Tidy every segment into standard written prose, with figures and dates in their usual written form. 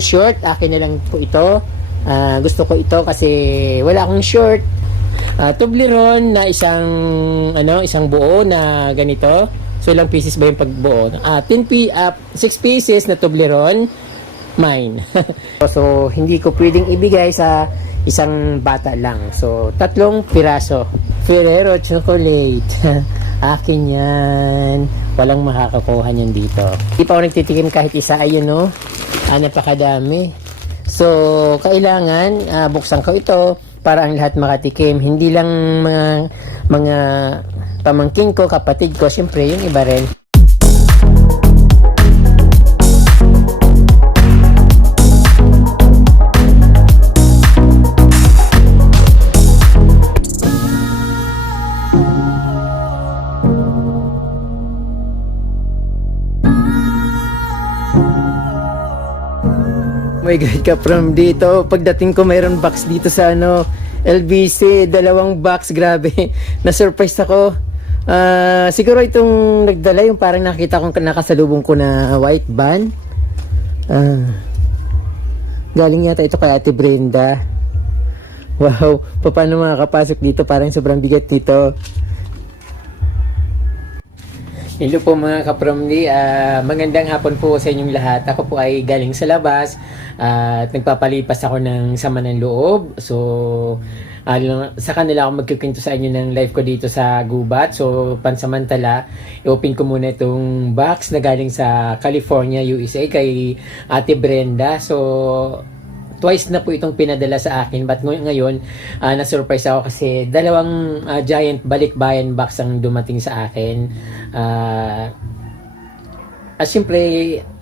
yung short, akin na lang po ito. Gusto ko ito kasi wala akong short. Toblerone na isang buo na ganito. So ilang pieces ba yung pagbuo? 6 pieces na Toblerone, mine. So hindi ko pwedeng ibigay sa isang bata lang. So 3 piraso. Ferrero chocolate. Akin yan. Walang makakakuha niyan dito. Hindi pa ako nagtitikim kahit isa. Ayun, no? Napakadami. So kailangan buksan ko ito para ang lahat makatikim. Hindi lang mga pamangkin ko, kapatid ko, siyempre yung iba rin. My God, ka from dito. Pagdating ko mayroon box dito sa LBC, 2 box, grabe. Na-surprise ako. Siguro itong nagdala yung parang nakita kong nakasalubong ko na white van. Galing yata ito kay Ate Brenda. Wow, paano makakapasok dito? Parang sobrang bigat dito. Hello po mga kapramli, magandang hapon po sa inyong lahat. Ako po ay galing sa labas at nagpapalipas ako ng sama ng loob. So, sa kanila ako magkikwento sa inyo ng live ko dito sa Gubat. So, pansamantala, i-open ko muna itong box na galing sa California, USA kay Ate Brenda. So, twice na po itong pinadala sa akin, but ngayon na-surprise ako kasi 2 giant balikbayan box ang dumating sa akin. Siyempre,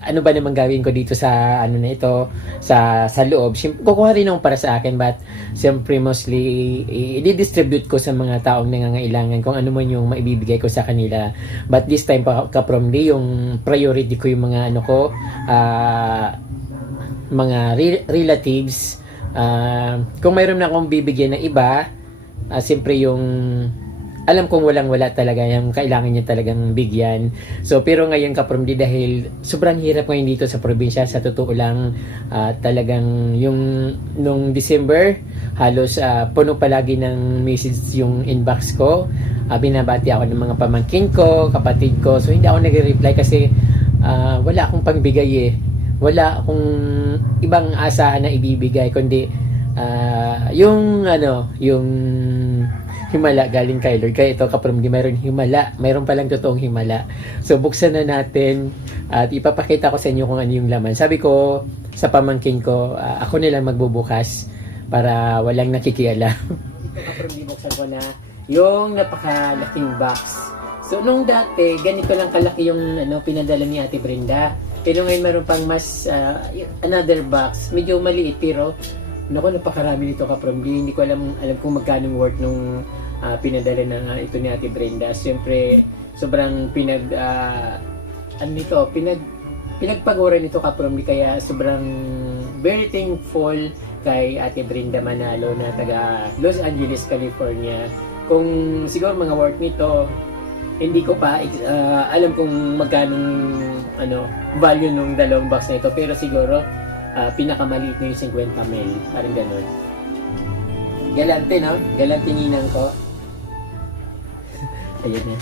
ano ba naman gawin ko dito sa na ito, sa loob? Siyempre, kukuha rin ako para sa akin, but siyempre mostly i-distribute ko sa mga taong nangangailangan kung ano man yung maibibigay ko sa kanila. But this time kapromly, yung priority ko yung mga mga relatives. Kung mayroon na akong bibigyan ng iba, siyempre yung alam kong walang-wala talaga yung kailangan niya talagang bigyan. So pero ngayon kapromdi, dahil sobrang hirap ngayon dito sa probinsya, sa totoo lang, talagang yung nung December halos puno palagi ng message yung inbox ko. Binabati ako ng mga pamangkin ko, kapatid ko. So hindi ako nagre-reply kasi wala akong pangbigay wala akong ibang asahan na ibibigay kundi yung himala galing kay Lord. Kaya ito kapromdi, mayroon himala, mayroon palang totoong himala. So buksan na natin at ipapakita ko sa inyo kung ano yung laman. Sabi ko sa pamangkin ko, ako nilang magbubukas para walang nakikialam. Ito kapromdi, buksan ko na yung napakalaking box. So nung dati ganito lang kalaki yung pinadala ni Ate Brenda. Pero ngayon meron pang mas another box, medyo maliit pero napakarami nito kapromdi. Hindi ko alam kung magkano worth nung pinadala na ito ni Ate Brenda. Siyempre sobrang pinagpaguran nito kapromdi, kaya sobrang very thankful kay Ate Brenda Manalo na taga Los Angeles, California. Kung siguro mga worth nito, hindi ko pa alam kung magkano value nung 2 box na ito, pero siguro pinakamaliit na yung 50 ml, parang ganun. Galante, no? Galante ninang ko. Ayun na.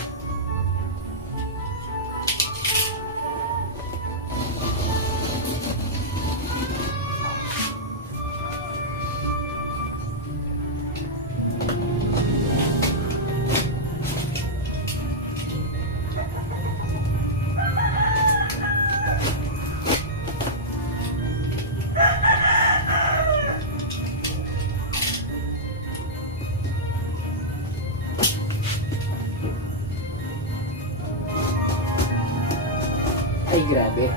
Ay, grabe.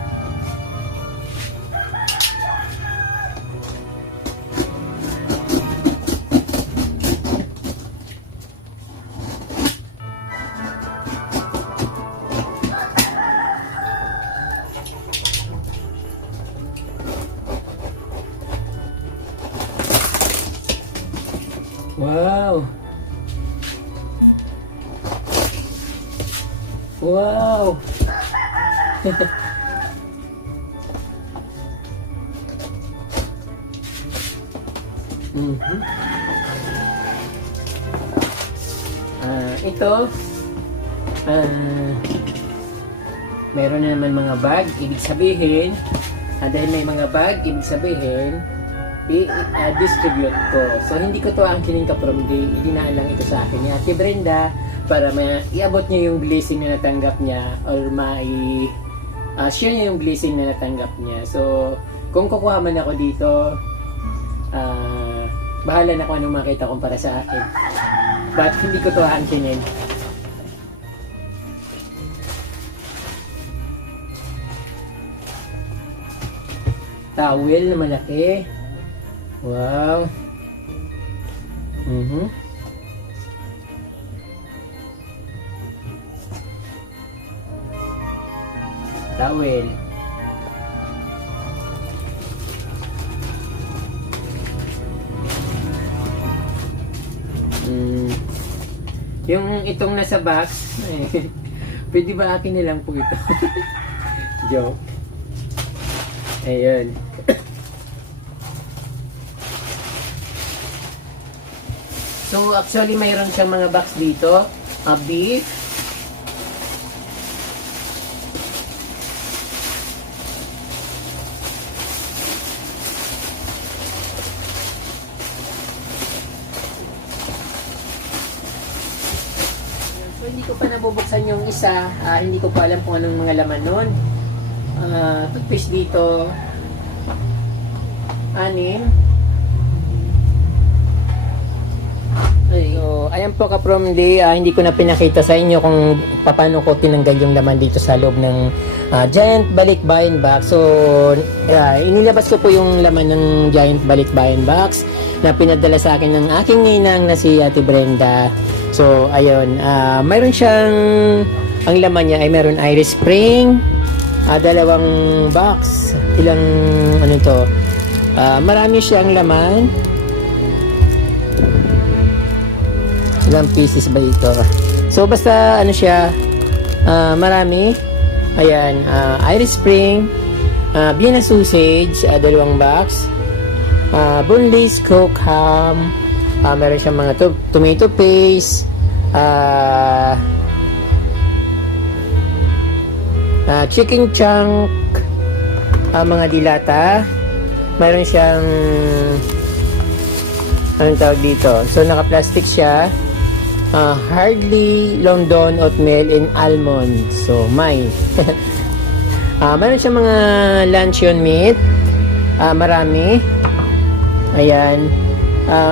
Wow! Wow! Mhm. Ito, meron na naman mga bag. Ibig sabihin, dahil may mga bag, ibig sabihin, i-distribute ko. So, hindi ko to angkinin ka from day. Idinaan lang ito sa akin ni Ate Brenda para iabot niya yung blessing na natanggap niya or share niya yung blessing na natanggap niya. So, kung kukuha man ako dito, bahala na kung anong makita kong para sa akin. But hindi ko to angkinin. Towel na malaki. Wow. Towel. Yung itong nasa box, pwede ba akin na lang po ito? Joke. Ayun. So, actually, mayroon siyang mga box dito. Beef. So, hindi ko pa nabubuksan yung isa. Hindi ko pa alam kung anong mga laman nun. Toothpaste dito. 6. So, ayan po ka-from day, hindi ko na pinakita sa inyo kung paano ko tinanggal yung laman dito sa loob ng Giant Balikbayan Box. So, inilabas ko po yung laman ng Giant Balikbayan Box na pinadala sa akin ng aking ninang na si Ate Brenda. So, ayun, mayroon siyang, ang laman niya ay mayroon Irish Spring, 2 box, ilang, ano to, marami siyang laman. Ilang pieces ba ito? So, basta, ano siya, marami. Ayan, Irish Spring, Vienna Sausage, 2 box, boneless cooked ham, meron siyang mga tomato paste, chicken chunk, mga dilata, meron siyang, anong tawag dito? So, naka-plastic siya. Hardly London oatmeal and almond. So, mine. Meron siyang mga luncheon meat. Marami. Ayan.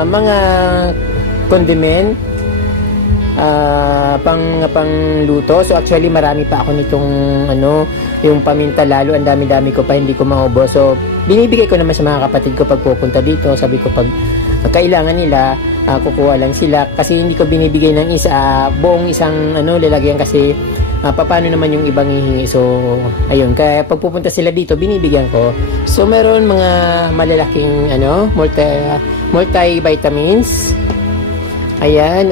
Mga condiment. Pangluto. So, actually, marami pa ako nitong, yung paminta lalo. Ang dami-dami ko pa, hindi ko maubos. So, binibigay ko naman sa mga kapatid ko pag pupunta dito. Sabi ko, pag kailangan nila, kukuha lang sila kasi hindi ko binibigay ng buong isang lalagyan kasi paano naman yung ibang hihingi. So ayun, kaya pag pupunta sila dito binibigyan ko. So meron mga malalaking multi-vitamins. Ayan,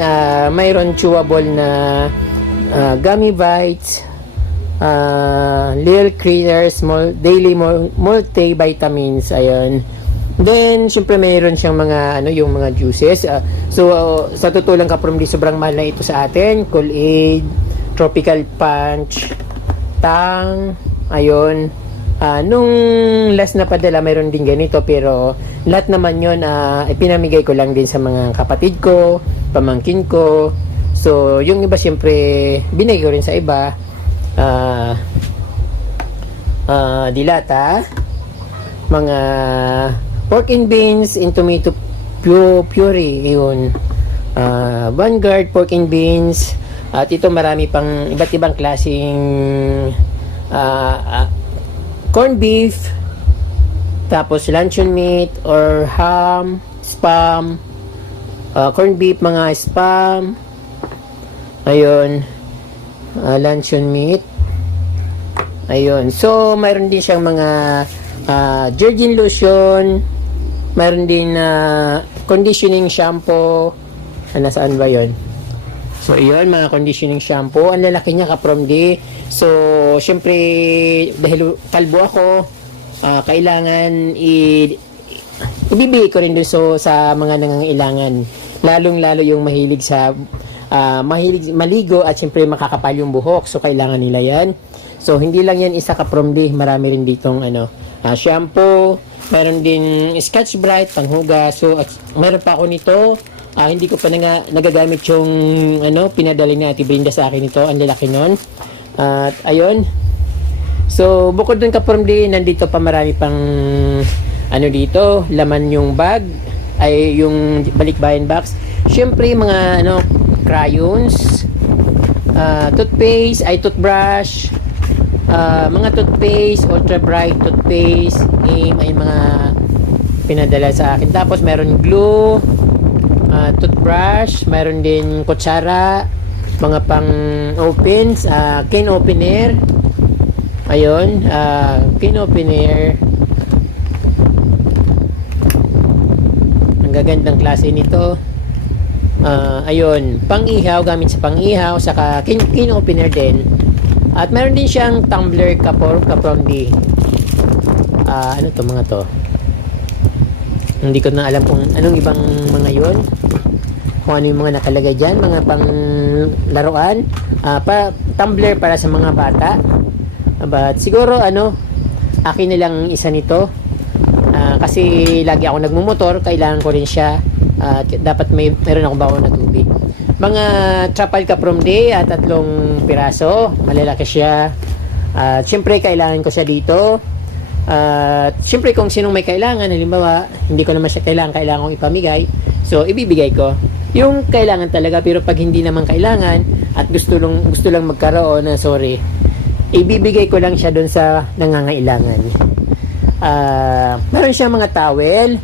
mayroon chewable na gummy bites, little critters, daily multivitamins. Ayan. Then, syempre mayroon siyang mga yung mga juices. Sa totoo lang ka-from di sobrang mahal na ito sa atin. Kool-Aid, Tropical Punch, Tang, ayun. Nung last na padala, mayroon din ganito. Pero, lahat naman yun, ipinamigay ko lang din sa mga kapatid ko, pamangkin ko. So, yung iba syempre, binigay ko rin sa iba. Dilata, mga pork and beans in tomato puree, yun. Vanguard pork and beans. At ito marami pang iba't ibang klaseng corned beef, tapos luncheon meat or ham, spam, corned beef, mga spam, ayun, luncheon meat, ayun. So mayroon din siyang mga virgin lotion, mayroon din conditioning shampoo. Nasaan ba yon? So, yun, mga conditioning shampoo. Ang lalaki niya ka-from day. So, syempre, dahil kalbo ako, kailangan ibibigay ko rin dun sa mga nangangailangan. Lalong-lalo yung mahilig sa mahilig maligo at siyempre makakapal yung buhok. So, kailangan nila yan. So, hindi lang yan isa ka from D. Marami rin ditong shampoo. Meron din Scotch Brite, panghugas. So, meron pa ako nito. Hindi ko pa nagagamit yung pinadala ni Ate Brenda sa akin ito. Ang lalaki nun. At ayun. So, bukod dun ka from D, nandito pa marami pang dito. Laman yung bag. Ay yung balikbayan box. Siyempre, mga crayons, toothbrush, mga toothpaste, ultra bright toothpaste, ay mga pinadala sa akin. Tapos meron glue, toothbrush, meron din kutsara, mga pang opens, can opener. Ayun, can opener. Ang gagandang klase nito. Ayun, pang-ihaw, gamit sa pang-ihaw, saka can opener din. At meron din siyang tumbler kapron D. Ano to mga to? Hindi ko na alam kung anong ibang mga yun. Kung ano yung mga nakalagay dyan, mga pang laruan. Tumbler para sa mga bata. But siguro akin na lang isa nito. Kasi lagi ako nagmumotor, kailangan ko rin siya. Dapat meron akong baon na tubig. Mga trapal ka from D, 3 piraso, malalaki siya. Siyempre kailangan ko siya dito. Siyempre kung sinong may kailangan, halimbawa hindi ko naman siya kailangan kong ipamigay, so ibibigay ko yung kailangan talaga. Pero pag hindi naman kailangan at gusto lang magkaroon, sorry, ibibigay ko lang siya doon sa nangangailangan. Meron siya mga towel.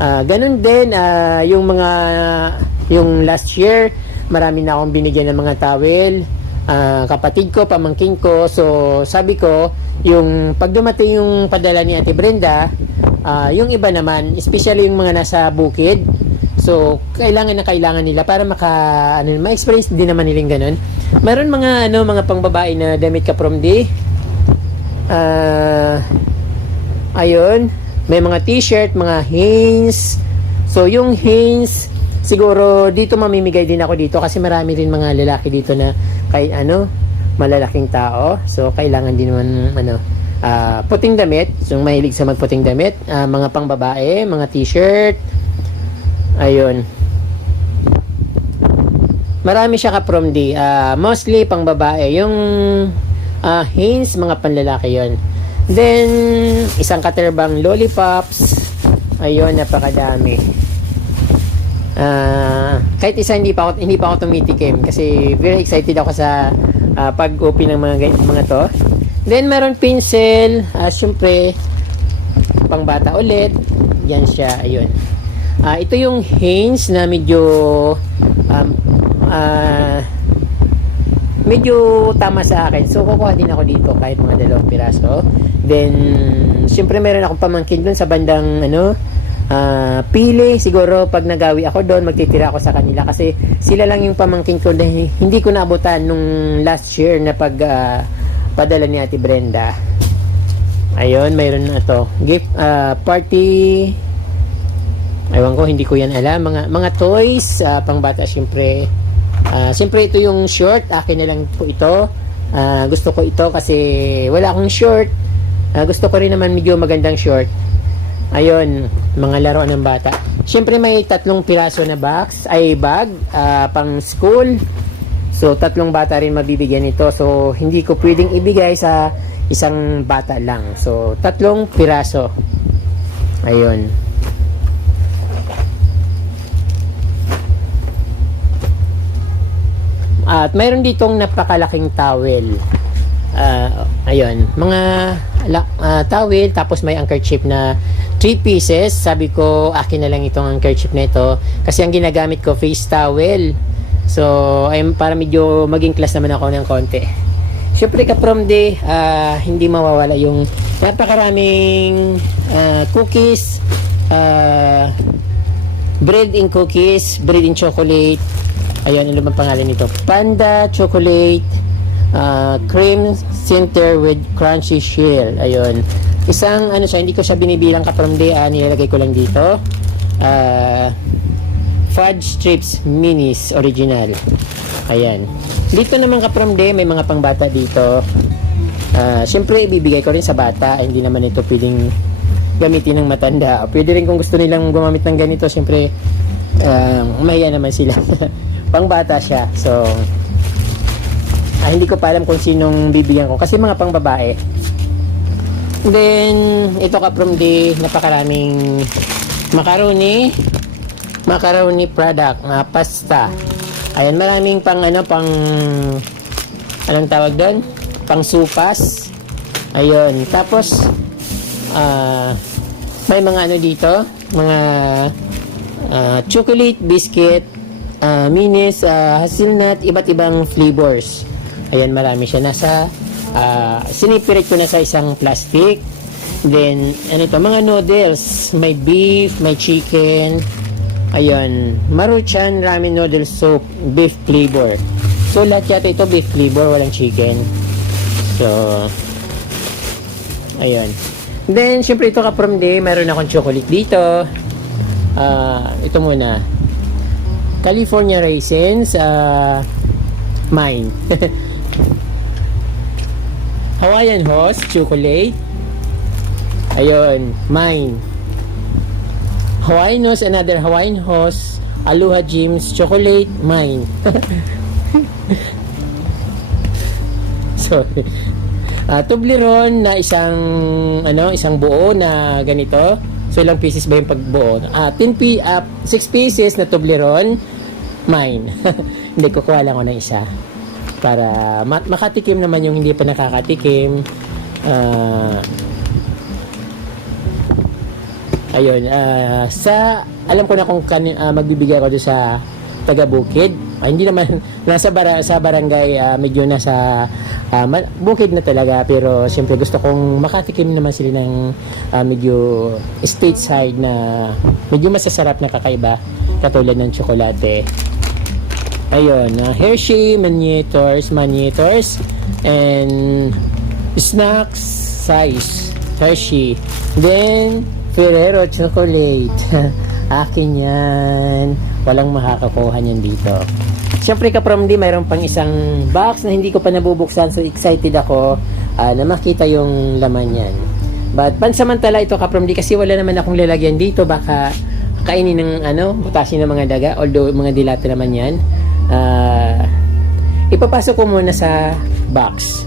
Ganun din yung last year marami na akong binigyan ng mga towel, kapatid ko, pamangkin ko. So sabi ko, yung pag dumating yung padala ni Ate Brenda, yung iba naman, especially yung mga nasa bukid, so kailangan nila para ma-experience din naman nilang ganun. Meron mga pangbabae na damit ka from D. Ayun, may mga t-shirt, mga Hanes. So yung Hanes, siguro dito mamimigay din ako dito kasi marami rin mga lalaki dito na malalaking tao. So kailangan din naman puting damit. So mahilig sa magputing damit, mga pangbabae, mga t-shirt. Ayun. Marami siya ka from D. Mostly pangbabae. Yung Hanes, mga panlalaki yon. Then, isang katerbang lollipops. Ayun, napakadami. Kahit isa hindi pa ako tumitikim kasi very excited ako sa pag-open ng mga to. Then, meron pencil. Siyempre, pang bata ulit. Yan siya. Ayun. Ito yung Hanes na medyo tama sa akin. So, kukuha din ako dito kahit mga 2 piraso. Then, siyempre meron akong pamangkin dun sa bandang Pili. Siguro pag nagawi ako doon, magtitira ako sa kanila kasi sila lang yung pamangkin ko na hindi ko naabutan nung last year na padala ni Ate Brenda. Ayun, mayroon na to. Gift party. Ewan ko, hindi ko yan alam. Mga toys, pangbata siyempre. Siyempre ito yung short, akin na lang po ito. Gusto ko ito kasi wala akong short. Gusto ko rin naman medyo magandang short. Ayun, mga laruan ng bata. Siyempre may 3 piraso na bag, pang school. So 3 bata rin mabibigyan ito. So hindi ko pwedeng ibigay sa isang bata lang. So 3 piraso. Ayun. At mayroon ditong napakalaking towel. Ayun, mga towel, tapos may handkerchief na 3 pieces. Sabi ko, akin na lang itong handkerchief na ito kasi ang ginagamit ko face towel. So, para medyo maging class naman ako ng konti. Siyempre ka from D, hindi mawawala yung napakaraming cookies, bread in cookies, bread in chocolate. Ayun, ano bang pangalan nito? Panda chocolate, cream center with crunchy shell. Ayun. Isang ano siya, hindi ko siya binibilang kapramde, nilalagay ko lang dito. Fudge Strips Minis Original. Ayan. Dito naman kapramde, may mga pangbata dito. Siyempre, ibibigay ko rin sa bata. Hindi naman ito pwedeng gamitin ng matanda. Pwede rin kung gusto nilang gumamit ng ganito. Siyempre, mahiya naman sila. Pangbata siya. So, hindi ko pa alam kung sinong bibigyan ko. Kasi mga pangbabae. Then, ito kapramde, napakaraming macaroni product, pasta. Ayan, maraming anong tawag doon? Pang supas. Ayun. Tapos, may mga ano dito, mga chocolate, biscuit, minis, hazelnut, iba't ibang flavors. Ayan, marami siya. Sinipirit ko na sa isang plastic. Then, ano ito, mga noodles. May beef, may chicken. Ayun, Maruchan ramen noodle soup, beef flavor. So, lahat yata ito beef flavor, walang chicken. So, ayun. Then, syempre ito kapramde, mayroon akong chocolate dito. Ito muna. California raisins, mine. Hawaiian Host chocolate. Ayun, mine. Hawaiian Host, another Hawaiian Host, Aloha Jim's chocolate, mine. Sorry. Toblerone na isang buo na ganito. So, ilang pieces ba yung pagbuo? 6 pieces na Toblerone, mine. Hindi, kukuha lang ako ng isa. Para makatikim naman yung hindi pa nakakatikim. Ayun, alam ko na kung magbibigay ako doon sa taga-bukid. Hindi naman sa barangay, medyo nasa bukid na talaga, pero siyempre gusto kong makatikim naman sila ng medyo stateside na medyo masasarap na kakaiba, katulad ng tsokolate. Ayun, Hershey Maniators, and snacks size Hershey. Then Ferrero chocolate. Akin yan. Walang makakakuha niyan dito. Siyempre kapramdi, mayroon pang isang box na hindi ko pa nabubuksan. So excited ako na makita yung laman yan. But pansamantala ito kapramdi, kasi wala naman akong lalagyan dito. Baka kainin ng butasin ng mga daga. Although mga dilata naman yan. Ipapasok ko muna sa box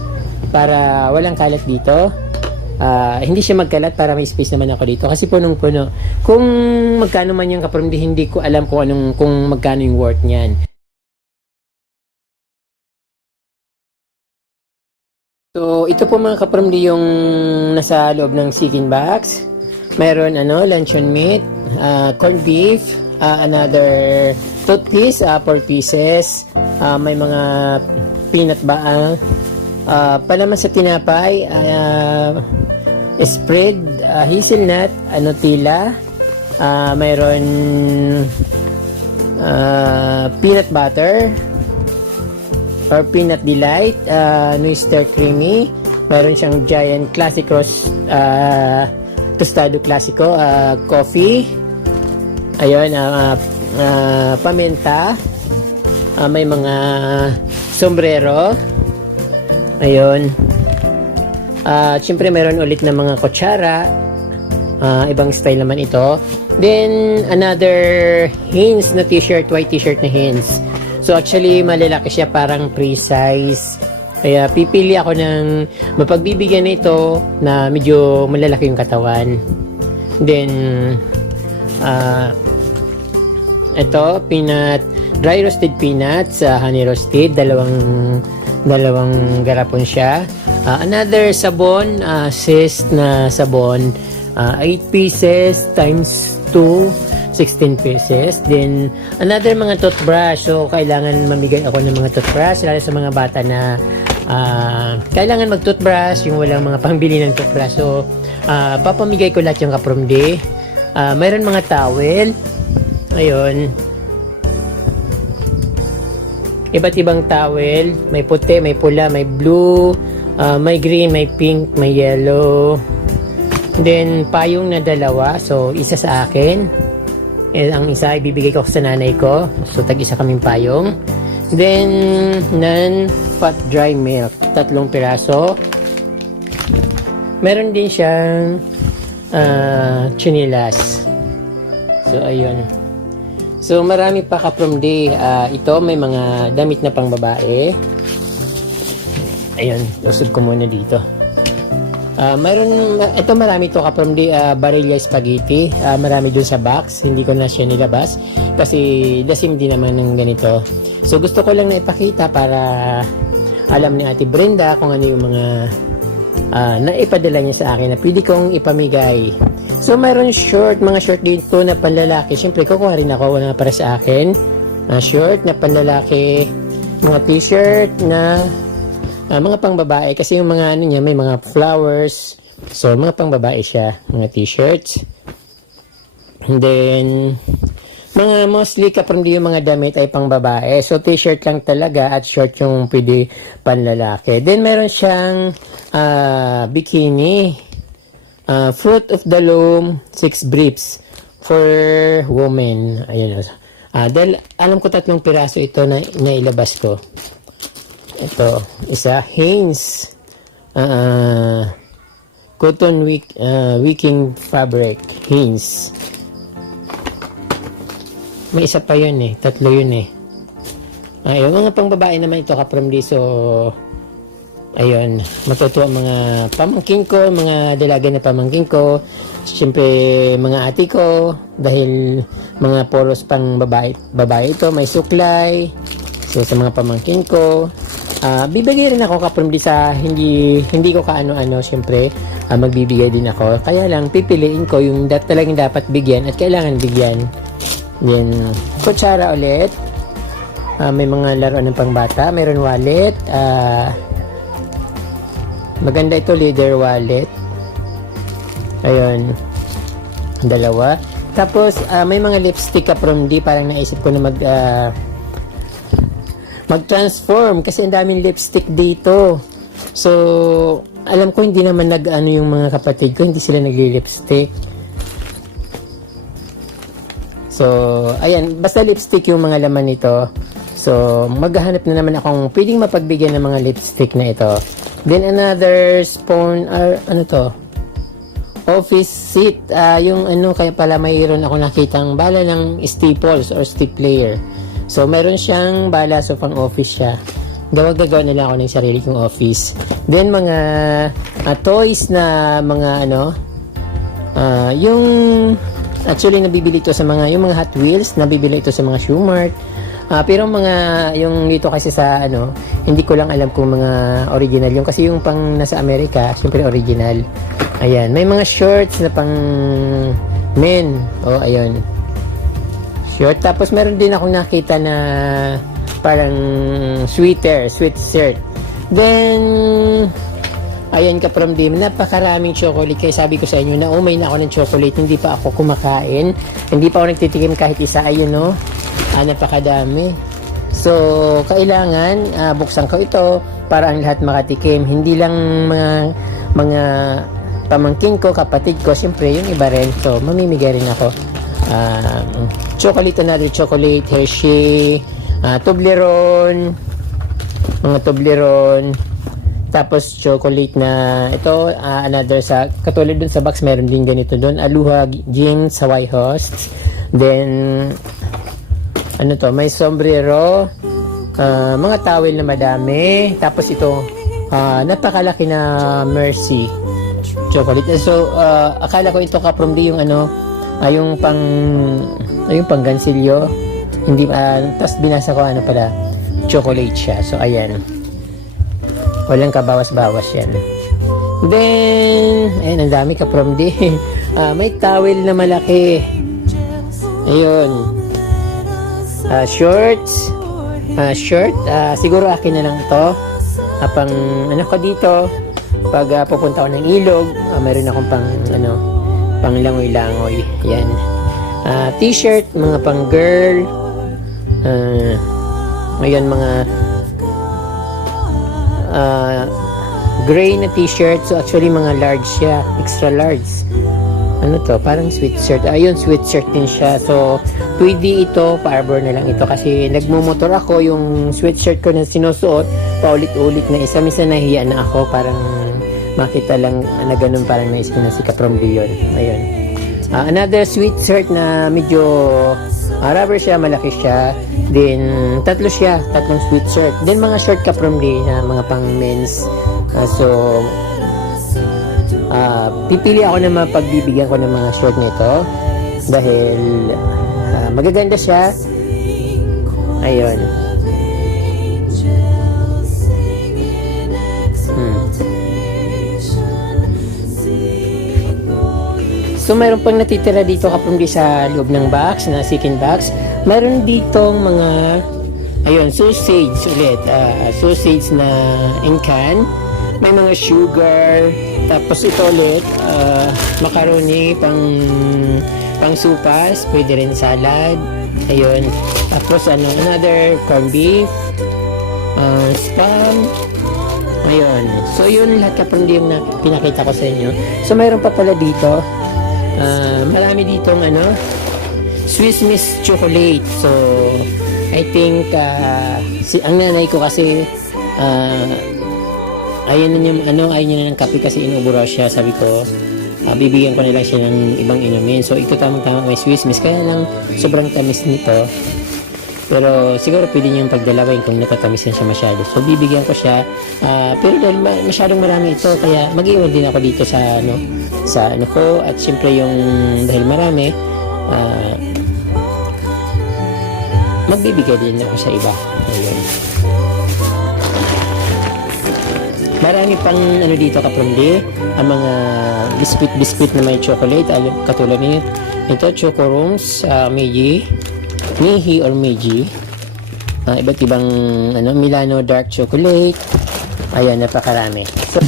para walang kalat dito. Hindi siya magkalat para may space naman ako dito kasi punong-puno. Kung magkano man yung kapramdi, hindi ko alam kung magkano yung worth niyan. So, ito po mga kapramdi yung nasa loob ng chicken box. Mayroon luncheon meat, corned beef, another toothpiece, 4 pieces, may mga peanut palaman sa tinapay, spread, hazelnut, Nutella, mayroon peanut butter or peanut delight, Oyster creamy, mayroon siyang giant classic roast tostado classico, coffee, ayun, pamenta, may mga sombrero, ayun, syempre meron ulit na mga kutsara, ibang style naman ito. Then another Hanes na t-shirt, white t-shirt na Hanes. So actually malalaki siya, parang pre-size, kaya pipili ako ng mapagbibigyan nito na medyo malalaki yung katawan. Then ito, dry roasted peanuts, honey roasted, dalawang garapon siya. Another sabon, sis na sabon, 8 pieces times 2, 16 pieces. Then another mga toothbrush. So kailangan mamigay ako ng mga toothbrush, lalo sa mga bata na kailangan mag-toothbrush, yung walang mga pangbili ng toothbrush. So papamigay ko lahat yung kapramdi. Mayroon mga towel, ayun, iba't ibang towel, may puti, may pula, may blue, may green, may pink, may yellow, Then, payong na dalawa. So, isa sa akin. Ang isa ibibigay ko sa nanay ko. So, tag-isa kaming payong. Then, non-fat dry milk. 3 piraso. Meron din siyang chinilas. So, ayun. So, marami pa ka from day. Ito, may mga damit na pang babae. Ayun, lusog ko muna dito. Ito marami to ka from the Barilla Spaghetti. Marami dun sa box. Hindi ko na siya nilabas. Kasi dasim din naman ng ganito. So gusto ko lang na ipakita para alam ni Ate Brenda kung ano yung mga naipadala niya sa akin na pwede kong ipamigay. So mayroon mga short dito na panlalaki. Siyempre kukuha rin ako na para sa akin. Short na panlalaki. Mga t-shirt na mga pangbabae kasi yung mga ano niya may mga flowers, so mga pangbabae siya, mga t-shirts. And then mga mostly kapag yung mga damit ay pangbabae, so t-shirt lang talaga at short yung pwede panlalaki. Then meron siyang bikini, Fruit of the Loom 6 briefs for women. Ayun. Dahil alam ko 3 piraso ito na ilabas ko. Ito, isa Hanes cotton wicking fabric Hanes. May isa pa yun 3 yun ayun, mga pang babae naman ito kapramdi. So ayun, matutuwa mga pamangkin ko, mga dalaga na pamangkin ko, siyempre mga ate ko, dahil mga poros pang babae ito, may suklay. So sa mga pamangkin ko, bibigay rin ako kapramdi sa hindi ko kaano-ano, siyempre magbibigay din ako. Kaya lang pipiliin ko yung talagang dapat bigyan at kailangan bigyan. Then kutsara ulit. May mga laruan ng pangbata, mayroon wallet. Maganda ito, leather wallet. Ayun, 2. Tapos may mga lipstick kapramdi, parang naisip ko na mag-transform kasi ang daming lipstick dito. So, alam ko hindi naman nag-ano yung mga kapatid ko, hindi sila nagli-lipstick. So, ayan, basta lipstick yung mga laman nito. So, maghahanap na naman akong pwedeng mapagbigyan ng mga lipstick na ito. Then, another spoon, ano to? Office seat. Yung ano, kaya pala mayroon ako nakitang bala ng staples or stapler. So, meron siyang bala, so pang office siya. Gagawa na lang ako ng sarili kong office. Then, mga toys na mga ano, yung actually nabibili ito sa mga, yung mga Hot Wheels, nabibili ito sa mga Shoe Mart. Pero mga, yung dito kasi sa ano, hindi ko lang alam kung mga original yung, kasi yung pang nasa Amerika, syempre original. Ayan, may mga shorts na pang men. Oh, ayun. Short. Tapos meron din akong nakita na parang sweatshirt. Then ayan kapramdim, napakaraming chocolate. Kaya sabi ko sa inyo na umay na ako ng chocolate, hindi pa ako kumakain, hindi pa ako nagtitikim kahit isa. Ayun no, napakadami. So kailangan buksan ko ito para ang lahat makatikim, hindi lang mga pamangkin ko, kapatid ko, siyempre yung iba rin. So mamimigay rin ako. Chocolate, another chocolate, Hershey, Toblerone, mga Toblerone, tapos chocolate na ito, another sa, katulad dun sa box, meron din ganito dun, Aluha Jeans Hawaii Host. Then ano to, may sombrero, mga towel na madami, tapos ito napakalaki na Mercy chocolate. So akala ko ito kapramdi yung ano, yung pang gansilyo, hindi tapos binasa ko ano pala, chocolate siya. So ayan, walang kabawas-bawas yan. Then ayan, ang dami kapramdi. May towel na malaki, ayun. Shorts, shirt, siguro akin na lang ito. Pang ano ko dito pag pupunta ako ng ilog, meron akong pang langoy-langoy. Yan. T-shirt, mga pang girl. Ngayon mga gray na t-shirt. So actually mga large siya, extra large. Ano to? Parang sweatshirt. Ayun, sweatshirt din siya. So, pwede ito, pa-arbor na lang ito. Kasi nagmumotor ako, yung sweatshirt ko na sinusuot, paulit-ulit na isa. Minsan nahiya na ako, parang makita lang na ganun, parang naisip na si Kapromdi yun. Ayun. Another sweatshirt na medyo rubber siya, malaki siya. Then, tatlong sweatshirt. Then, mga short Kapromdi na mga pang men's. So, pipili ako na mapagbibigyan ko ng mga short nito dahil magaganda siya. Ayun. So mayroon pang natitira dito Kapromdi sa loob ng box, na second box. Mayroon ditong mga sausage ulit. Sausage na in can. May mga sugar. Tapos ito ulit, macaroni pang supas, pwede rin salad. Ayun. Tapos another corned beef, spam. Ayun. So yun lahat Kapromdi yung pinakita ko sa inyo. So mayroon pa pala dito. Marami ditong Swiss Miss chocolate. So I think ang nanay ko kasi ayun niya ng kape kasi inubura siya. Sabi ko, bibigyan ko na lang siya ng ibang inumin. So, ito tamang-tamang may Swiss Miss. Kaya lang, sobrang tamis nito. Pero, siguro pwede niyong pagdalawin kung natatamis na siya masyado. So, bibigyan ko siya. Pero dahil masyadong marami ito, kaya mag-iwan din ako dito sa ano ko. At syempre dahil marami, magbibigay din ako sa iba. Ayun. Marami pang dito Kapromdi, ang mga biscuit na may chocolate, katulad nito. Ito, Chocorooms, Meiji or Meiji. Iba't ibang Milano dark chocolate. Ayan, napakarami. So,